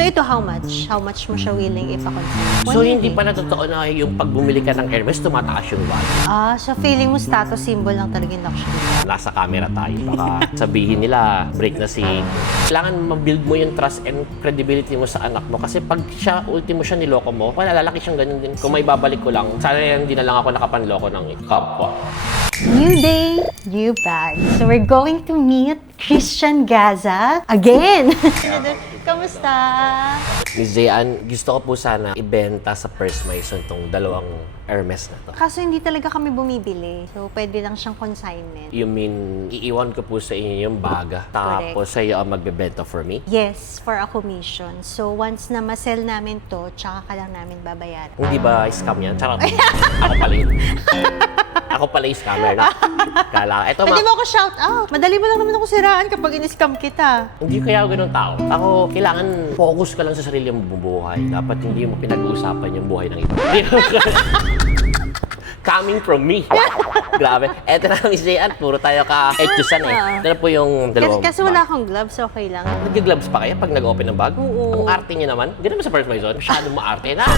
So ito, how much? How much mo siya willing ipa-consider? So hindi pala totoo na yung pag bumili ka ng Hermes, tumataas yung value. So feeling mo status symbol lang talaga yung luxury. Nasa camera tayo. Baka sabihin nila, break na si... Kailangan ma-build mo yung trust and credibility mo sa anak mo. Kasi pag siya, ultimo siya niloko mo, wala, lalaki siyang ganun din. Kung may babalik ko lang, sana hindi na lang ako nakapanloko ng kapwa. New day, new bag. So we're going to meet Christian Gaza again. Kamusta? Miss Jayan, gusto ko po sana ibenta sa First Mason tong dalawang Hermes na to. Kaso hindi talaga kami bumibili. So pwede lang siyang consignment. You mean, iiwan ko po sa inyo yung baga, tapos sa iyo ang magbebenta for me? Yes, for a commission. So once na ma-sell namin to, tsaka ka lang namin babayaran. Hindi ba scam yan? Charot. Ako pala yun. Ako pala yung scammer na. Kala, eto Pwede mo ako shout out. Madali mo lang naman ako siraan kapag in-scam kita. Hindi kaya ako ganun tao. Ako, kailangan focus ka lang sa sarili mong buhay. Dapat hindi mo pinag-uusapan yung buhay ng iba. Coming from me. Grabe. Eto na Miss Jayan, puro tayo ka-etchusan eh. Ito na po yung dalawang Kasi wala akong gloves, okay lang. Nag-gloves pa kayo pag nag-open ng bag? Oo. Ang arte niyo naman. Ganun ba sa First Mason? Masyadong maarte na.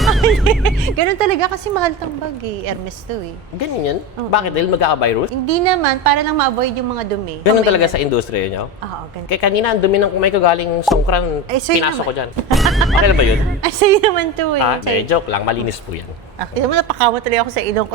Ganun talaga kasi mahal tong bag eh. Hermes to eh. Ganyan yun? Bakit? Dahil magkaka-virus? Hindi naman, para lang ma-avoid yung mga dumi. Ganun talaga sa industriya niyo? Oo, ganun. Kaya kanina, ang dumi ng kumay ko galing songkran, Ay, sa'yo pinasok naman. ko dyan. Okay na ba yun? Ay, sa'yo naman to eh. Joke lang. Malinis po yan. Hindi mo napakawa tuloy ako sa ilong ko.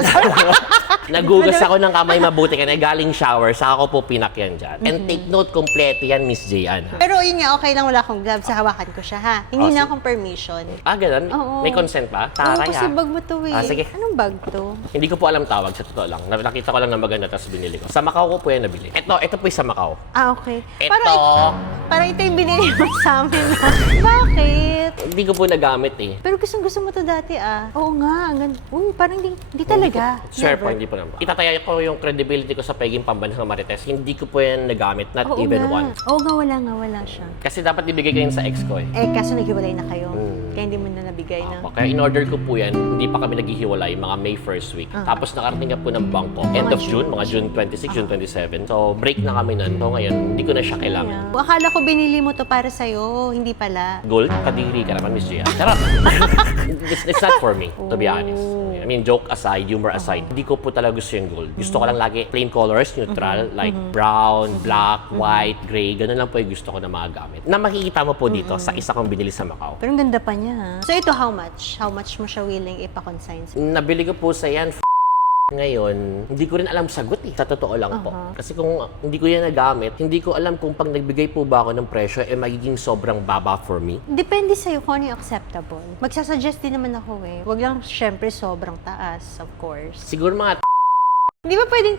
Nagugas ako ng kamay mabuti ka na galing shower, saka ko po pinakyan dyan. And take note, kompleto yan, Miss Jayan. Pero yun nga, okay lang wala akong gloves. Hawakan ko siya ha. Hindi na akong permission. Ganun? Oo. May consent ba? Oo, Taray kasi bag mo to eh. sige. Anong bag to? Hindi ko po alam tawag, sa totoo lang. Nakita ko lang na maganda, tapos binili ko. Sa Macau ko po yan nabili. Ito po yung sa Macau. Okay. Ito. Parang ito yung binili mo sa amin ha. Bakit? Hindi ko po nagamit eh. Pero gusto mo to dati ah. Oo nga. Parang hindi talaga. Sure po, Never. hindi po naman. Itataya ko yung credibility ko sa pagiging pambansang Marites. Hindi ko po yan nagamit, not Oo even nga. once. Oo nga, wala siya. Kasi dapat ibigay ko yun sa ex ko eh. Kaso naghiwalay na kayo. Kaya hindi mo na nabigay na. Kaya in-order ko po yan, hindi pa kami naghihiwalay, mga May 1st week. Tapos nakarating nga po ng Bangkok. End of June, mga June 26, June 27. So break na kami nun. So ngayon, hindi ko na siya kailangan. Akala ko binili mo to para sa'yo. Hindi pala. Gold, kadiri ka naman, Miss Gia. Charot! It's not for me, to be honest. I mean, joke aside, humor aside, hindi ko po talaga gusto yung gold. Gusto ko lang lagi plain colors, neutral, like brown, black, white, gray. Ganun lang po yung gusto ko na mga gamit. Na makikita mo po dito sa isa kong binili sa Macau. Pero ang ganda pa niya ha. So ito, how much? How much mo siya willing ipa-consign? Nabili ko po sa yan. Ngayon, hindi ko rin alam sagot eh. Sa totoo lang po. Kasi kung hindi ko yan nagamit, hindi ko alam kung pag nagbigay po ba ako ng presyo, magiging sobrang baba for me. Depende sa'yo kung ano yung acceptable. Magsasuggest din naman ako eh. Huwag lang syempre sobrang taas, of course. Siguro mga Hindi ba pwedeng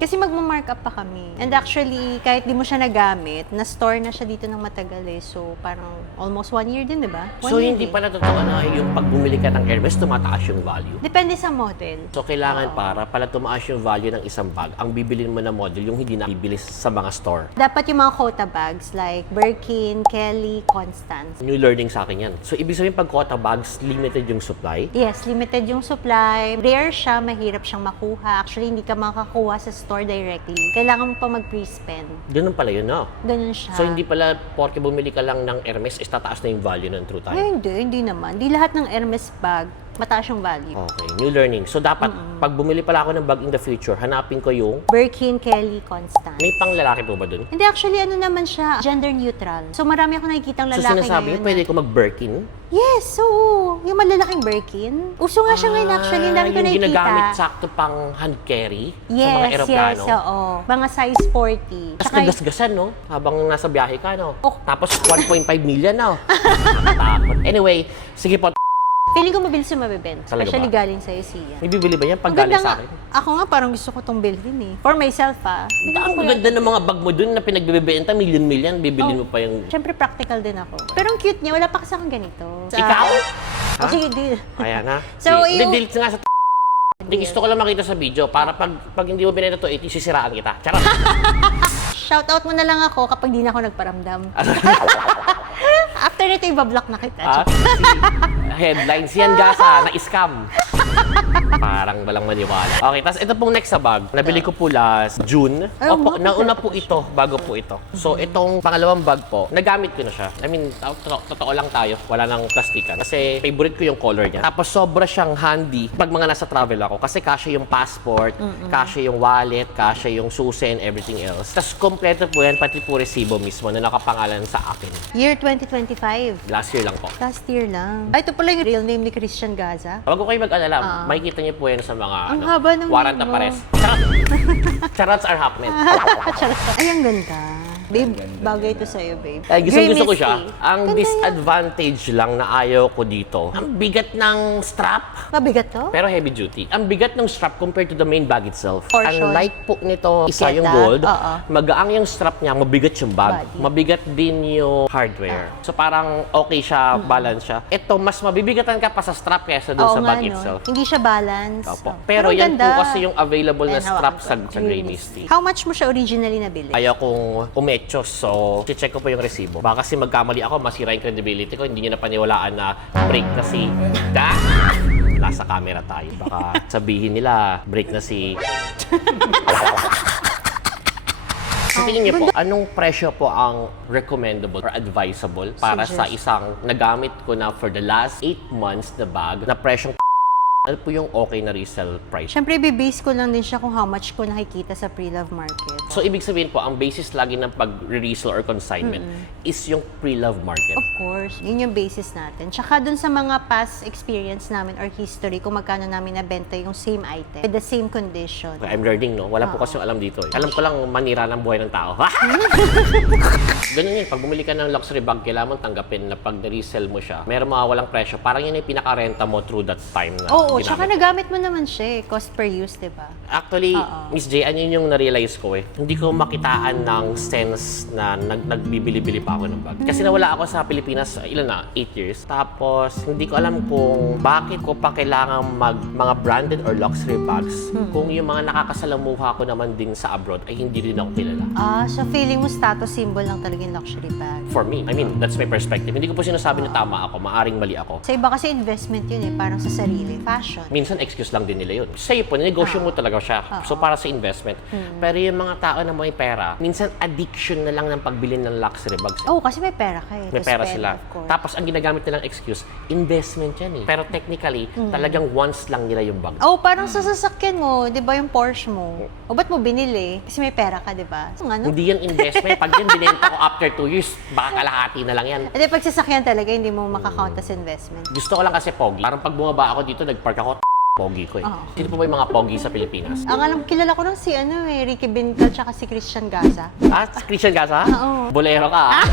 kasi magma-mark up pa kami. And actually, kahit di mo siya nagamit, na-store na siya dito ng matagal eh. So, parang almost 1 year din, di ba? So, hindi pala totoo na yung pag bumili ka ng Hermes, tumataas yung value. Depende sa model. So, kailangan para pala tumaas yung value ng isang bag, ang bibilin mo na model, yung hindi na bibili sa mga store. Dapat yung mga Kota bags like Birkin, Kelly, Constance. New learning sa akin yan. So, ibig sabihin pag Kota bags, limited yung supply. Yes, limited yung supply. Rare siya, mahirap siyang makuha. Actually, hindi ka makakuha sa store directly. Kailangan mo pa mag-pre-spend. Ganun pala yun, no? Ganun siya. So, hindi pala porke bumili ka lang ng Hermes, is tataas na yung value ng True Time. Ay, hindi naman. Di lahat ng Hermes bag, mataas yung value. Okay, new learning. So, dapat, pag bumili pala ako ng bag in the future, hanapin ko yung Birkin, Kelly, Constance. may pang lalaki po ba dun? Hindi, actually, ano naman siya, gender neutral. So, marami ako nakikitang So, lalaki sinasabi ngayon. pwede ko mag-Birkin? Yes, so, yung malalaking Birkin. Uso nga siya ngayon, actually, ang dami ko yung nakikita. ginagamit sakto pang hand carry sa mga Yes, eroplano. oo. Mga size 40. Tapos Tsaka- nagasgasan, no? Habang nasa biyahe ka, no? Oh. Tapos 1.5 million, no? Takot. Anyway, sige po. feeling ko mabilis yung mabibenta. Talaga Especially ba? galing sa'yo, Sia. May bibili ba yan pag Ang galing ganda sa nga. akin? Ako nga parang gusto ko tong bilhin eh. For myself Ang ganda ng mga bag mo dun na pinagbibenta, million-million, bibilin mo pa yung... Siyempre practical din ako. Pero ang cute niya, wala pa kasi akong ganito. Ikaw? Oh, sige, deal. Ayan ha. So, Hindi, yung- delete nga sa... Hindi, gusto ko lang makita sa video para pag hindi mo binenta to, sisiraan kita. Charot! Shoutout mo na lang ako kapag di na ako nagparamdam. After nito, ibablock na kita. Headlines yan, gasa, na-scam. Parang walang maniwala. Okay, tapos ito pong next sa bag. Nabili ko po last June. Ay, Opo, wow, nauna po ito, bago po ito. So, itong pangalawang bag po, nagamit ko na siya. I mean, totoo lang tayo. Wala nang plastikan. Kasi favorite ko yung color niya. Tapos sobra siyang handy pag mga nasa travel ako. Kasi kasya yung passport, kasya yung wallet, kasya yung susi and everything else. Tapos kompleto po yan, pati po resibo mismo na nakapangalan sa akin. Year 2025. Last year lang po. Last year lang. Ay, ito pala yung real name ni Christian Gaza. Huwag ko kayo mag-alala, makikita niyo po yan sa mga Ang haba ng warrant na name mo. pares. Charot! Charots are half men. Charot. Ay, ang ganda. Babe, bagay to sa'yo, babe. Ay, gusto ko Gray siya. misty. Ang Ganda disadvantage lang na ayaw ko dito, ang bigat ng strap. Mabigat to? Pero heavy duty. Ang bigat ng strap compared to the main bag itself. For sure. Unlike po nito, isa Get yung that? gold, Oo. magaang yung strap niya, mabigat yung bag. Body. Mabigat din yung hardware. So parang okay siya, balance siya. Ito, mas mabibigatan ka pa sa strap kaysa dun Oo sa nga, bag no? itself. Hindi siya balance. Opo. Oh. Pero yan ganda. po kasi yung available na And strap hawakan ko. sa Grey Misty. How much mo siya originally nabili? Ayaw kong umechos, so check ko po yung resibo. Baka kasi magkamali ako, masira yung credibility ko, hindi niyo na paniwalaan na break na si... Nasa camera tayo. Baka sabihin nila, break na si... Sa tingin niyo po, anong presyo po ang recommendable or advisable para sa isang nagamit ko na for the last 8 months na bag na presyong ano po yung okay na resale price? Siyempre, bibase ko lang din siya kung how much ko nakikita sa pre-love market. So, ibig sabihin po, ang basis lagi ng pag-resale or consignment is yung pre-love market. Of course, yun yung basis natin. Tsaka dun sa mga past experience namin or history, kung magkano namin nabenta yung same item with the same condition. Okay, I'm learning, no? Wala po kasi yung alam dito. Eh. Alam ko lang manira ng buhay ng tao. Ganun yun. Pag bumili ka ng luxury bag, kailangan mong tanggapin na pag na-resell mo siya, meron mawawalang presyo. Parang yun yung pinaka-renta mo through that time na Oo, ginamit tsaka mo. nagamit mo naman siya eh. Cost per use, di ba? Actually, Miss J, ano yun yung na-realize ko eh. Hindi ko makitaan ng sense na nagbibili-bili pa ako ng bag. Kasi nawala ako sa Pilipinas, ilan na? 8 years. Tapos, hindi ko alam kung bakit ko pa kailangan mga branded or luxury bags kung yung mga nakakasalamuha ko naman din sa abroad ay hindi rin ako kilala. So feeling mo status symbol lang talaga yung luxury bag. For me, I mean, that's my perspective. Hindi ko po sinasabi na tama ako, maaring mali ako. Sa iba kasi investment yun eh, parang sa sarili. Fashion. Minsan, excuse lang din nila yun. Sa'yo po, negosyo mo talaga siya. So, para sa investment. Pero yung mga tao na may pera, minsan addiction na lang ng pagbili ng luxury bags. Oo, kasi may pera ka eh. May To pera spend, sila. of course. Tapos, ang ginagamit nilang excuse, investment yan eh. Pero technically, talagang once lang nila yung bag. Oh, parang sa sasakyan mo, 'di ba, yung Porsche mo. O ba't mo binili? Kasi may pera ka, 'di ba? So, ano? Hindi yan investment. Pag yan binenta ko after 2 years, baka kalahati na lang yan. Hindi, pag sasakyan talaga, hindi mo makakount as investment. Gusto ko lang kasi pogi. Parang pag bumaba ako dito, nagpark ako, pogi ko eh. Sino po ba yung mga pogi sa Pilipinas? Ang alam, kilala ko lang si Ricky Bintol tsaka si Christian Gaza. Si Christian Gaza? Oo. Bolero ka ah.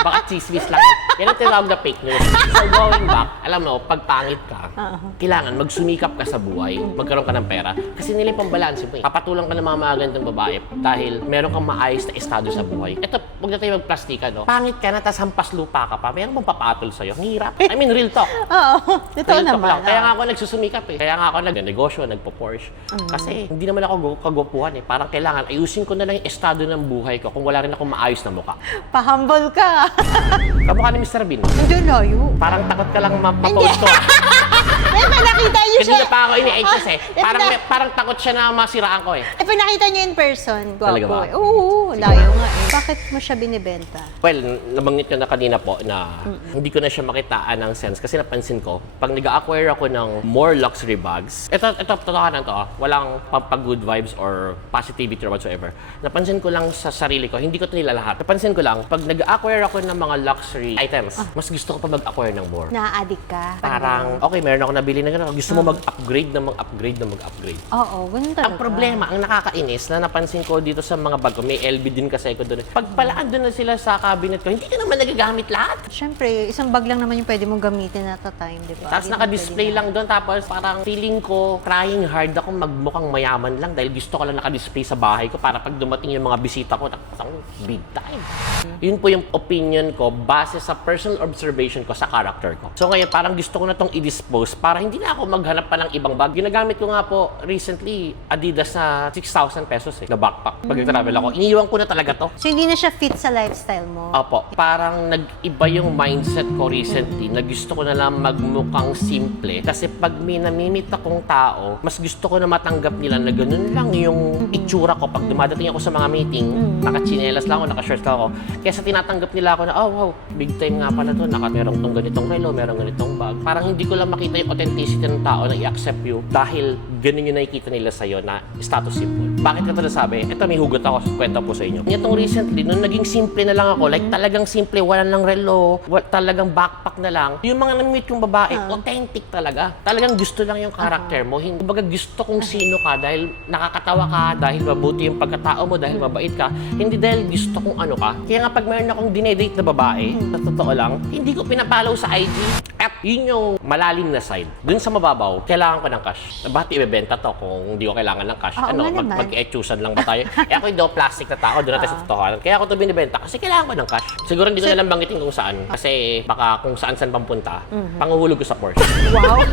Baka chismis lang yan. Yan ang tinawag na fake news. So going back, alam mo, pag pangit ka, kailangan magsumikap ka sa buhay, magkaroon ka ng pera. Kasi nila yung pambalansin mo eh. Papatulang ka ng mga magandang babae dahil meron kang maayos na estado sa buhay. Ito, huwag na tayo magplastika, no? Pangit ka na, tas hampas lupa ka pa, meron bang papatol sa'yo? Ang hirap. I mean, real talk. Oo, totoo Real talk naman. lang. Kaya nga ako nagsusumikap eh. Kaya nga ako nagnegosyo, nagpo-Porsche. Kasi hindi naman ako kagwapuhan eh. Parang kailangan ayusin ko na lang yung estado ng buhay ko kung wala rin akong maayos na mukha. Pahambol ka. Kamukha ni Mr. Bean. Hindi, layo. Parang takot ka lang mapost ko. Eh, nakita niyo siya. Kanina pa ako ini-anxious eh. Parang takot siya na masiraan ko eh. Eh, pinakita niyo in person. Talaga ba? Eh. Oo, layo nga eh. Bakit mo siya binibenta? Well, nabanggit ko na kanina po na hindi ko na siya makitaan ng sense kasi napansin ko, pag nag-acquire ako ng more luxury bags, ito totohanan to walang pampag-good vibes or positivity or whatsoever. Napansin ko lang sa sarili ko, hindi ko ito nila lahat. Napansin ko lang, pag nag-acquire ako ng mga luxury items, mas gusto ko pa mag-acquire ng more. Na-addict ka. Parang, okay, meron ako nabili na gano'n. Gusto mo mag-upgrade na mag-upgrade. Oo, ganun talaga. Ang problema, ang nakakainis na napansin ko dito sa mga bag ko, may LB din kasi ako doon. Pag pala andun na sila sa cabinet ko, hindi ka naman nagagamit lahat. Siyempre, isang bag lang naman yung pwede mong gamitin at a time, di ba? Tapos Hindi naka-display mo lang doon, tapos parang feeling ko, trying hard ako magmukhang mayaman lang dahil gusto ko lang naka-display sa bahay ko para pag dumating yung mga bisita ko, big time. Yun po yung opinion ko base sa personal observation ko sa character ko. So ngayon, parang gusto ko na tong i-dispose para hindi na ako maghanap pa ng ibang bag. Ginagamit ko nga po recently, Adidas na 6,000 pesos na backpack. Pag nag-travel ako, iniiwan ko na talaga to. So, hindi na siya fit sa lifestyle mo? Opo, parang nag-iba yung mindset ko recently na gusto ko na lang magmukhang simple. Kasi pag may namimit akong tao, mas gusto ko na matanggap nila na ganun lang yung itsura ko. Pag dumadating ako sa mga meeting, nakachinelas lang ako, nakashirts lang ako. Kaya sa tinatanggap nila ako na, oh wow, big time nga pala to. Merong tong ganitong relo, merong ganitong bag. Parang hindi ko lang makita yung authenticity ng tao na i-accept you dahil ganun yung nakikita nila sa'yo na status symbol. Bakit ka ito nasabi? Ito, may hugot ako, kwento po sa inyo. Itong recently, nung naging simple na lang ako, like talagang simple, wala lang relo, talagang backpack na lang, yung mga namimit yung babae, authentic talaga. Talagang gusto lang yung character mo. Hindi baga gusto kung sino ka dahil nakakatawa ka, dahil mabuti yung pagkatao mo, dahil mabait ka. Hindi dahil gusto kung ano ka. Kaya nga pag mayroon akong dinedate na babae, sa totoo lang, hindi ko pinapalaw sa IG. At yun yung malalim na side. Dun sa mababaw, kailangan ko ng cash. Bakit ibebenta to kung hindi ko kailangan ng cash? Mag-etusan lang ba tayo? Ako hindi ako plastic na tao, doon natin sa totohanan. Kaya ako ito binibenta kasi kailangan ko ng cash. Siguro hindi ko na lang banggitin kung saan. Kasi baka kung saan pampunta, panguhulog ko sa Porsche. Wow!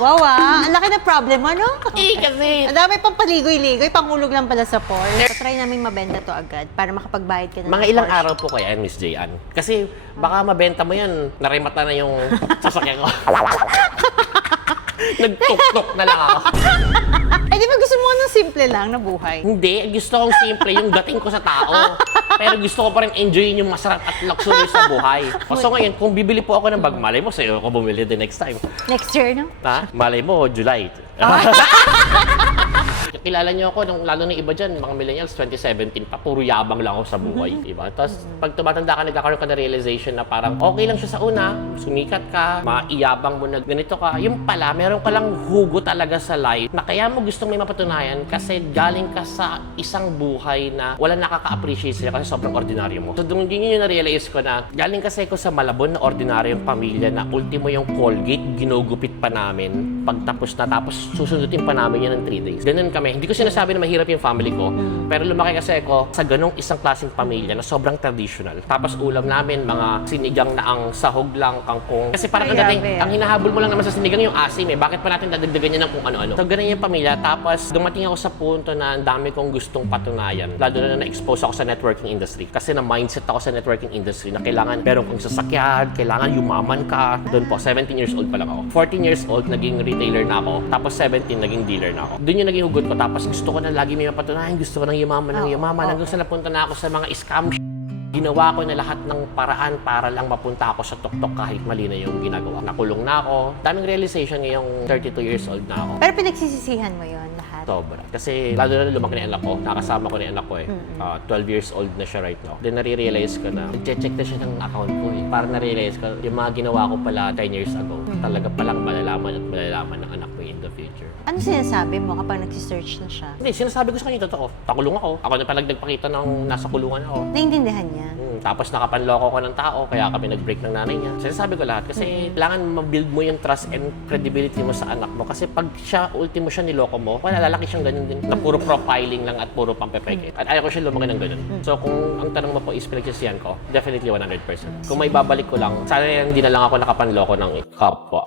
Wow, ang laki na problem mo, no? Kasi Ang dami pang paligoy-ligoy, pangulog lang pala sa Porsche. So, try namin mabenta to agad para makapagbayad ka na mga ng ilang Porsche. araw po kaya, Miss Jayan. Kasi baka mabenta mo yan, narimata na yung sasakyan ko. Nagtuk-tuk na lang ako. Eh, di ba gusto mo ng simple lang na buhay? Hindi, gusto kong simple yung dating ko sa tao. Pero gusto ko pa rin enjoyin yung masarap at luxury sa buhay. So ngayon, kung bibili po ako ng bag, malay mo, sa'yo ako bumili the next time. Next year, no? Ha? Malay mo, July. Kilala niyo ako, lalo na iba dyan, mga millennials, 2017 pa, puro yabang lang ako sa buhay, diba? Tapos, pag tumatanda ka, nagkakaroon ka na realization na parang okay lang siya sa una, sumikat ka, maiyabang mo na ganito ka. Yung pala, meron ka lang hugo talaga sa life na kaya mo gustong may mapatunayan kasi galing ka sa isang buhay na wala nakaka-appreciate sila kasi sobrang ordinaryo mo. So, doon yun yung na-realize ko na galing kasi ko sa Malabon na ordinaryong pamilya na ultimo yung Colgate, ginugupit pa namin pagtapos na, tapos susundutin pa namin yan ng 3 days. Ganun kami. Hindi ko sinasabi na mahirap yung family ko, pero lumaki kasi ako sa ganong isang klaseng pamilya na sobrang traditional. Tapos ulam namin, mga sinigang na ang sahog lang, kangkong. Kasi parang ang dating, ang hinahabol mo lang naman sa sinigang yung asim eh. Bakit pa natin dadagdagan niya ng kung ano-ano? So ganun yung pamilya. Tapos dumating ako sa punto na ang dami kong gustong patunayan. Lalo na na-expose ako sa networking industry. Kasi na-mindset ako sa networking industry na kailangan meron kong sasakyan, kailangan yumaman ka. Doon po, 17 years old pa lang ako. 14 years old, naging retailer na ako. Tapos 17, naging dealer na ako. Doon yung naging hugot ko. Tapos gusto ko na lagi may mapatunayan. Gusto ko nang yumaman ng yumaman. Hanggang sa napunta na ako sa mga scam. Ginawa ko na lahat ng paraan para lang mapunta ako sa tuktok kahit mali na yung ginagawa. Nakulong na ako. Daming realization ngayong 32 years old na ako. Pero pinagsisisihan mo yon lahat? Sobra. Kasi lalo na lumaki na yung anak ko. Nakasama ko na yung anak ko eh. 12 years old na siya right now. Then nare-realize ko na nag-check na siya ng account ko eh. Parang nare-realize ko yung mga ginawa ko pala 10 years ago. Talaga palang malalaman at malalaman ng anak ko in the future. Ano sinasabi mo kapag nagsisearch na siya? Hindi, sinasabi ko sa kanya totoo. Pakulong ako. Ako na palang nagpakita ng nasa kulungan ako. Naiintindihan niya? Tapos nakapanloko ko ng tao, kaya kami nag-break ng nanay niya. Sinasabi ko lahat kasi kailangan ma-build mo yung trust and credibility mo sa anak mo. Kasi pag ultimo siya niloko mo, wala, lalaki siyang ganun din. Na puro profiling lang at puro pampepeke. At ayaw ko siya lumaki ng ganun. So kung ang tanong mo po is pinagsisihan ko, definitely 100%. Kung may babalik ko lang, sana hindi na lang ako nakapanloko ng kapwa.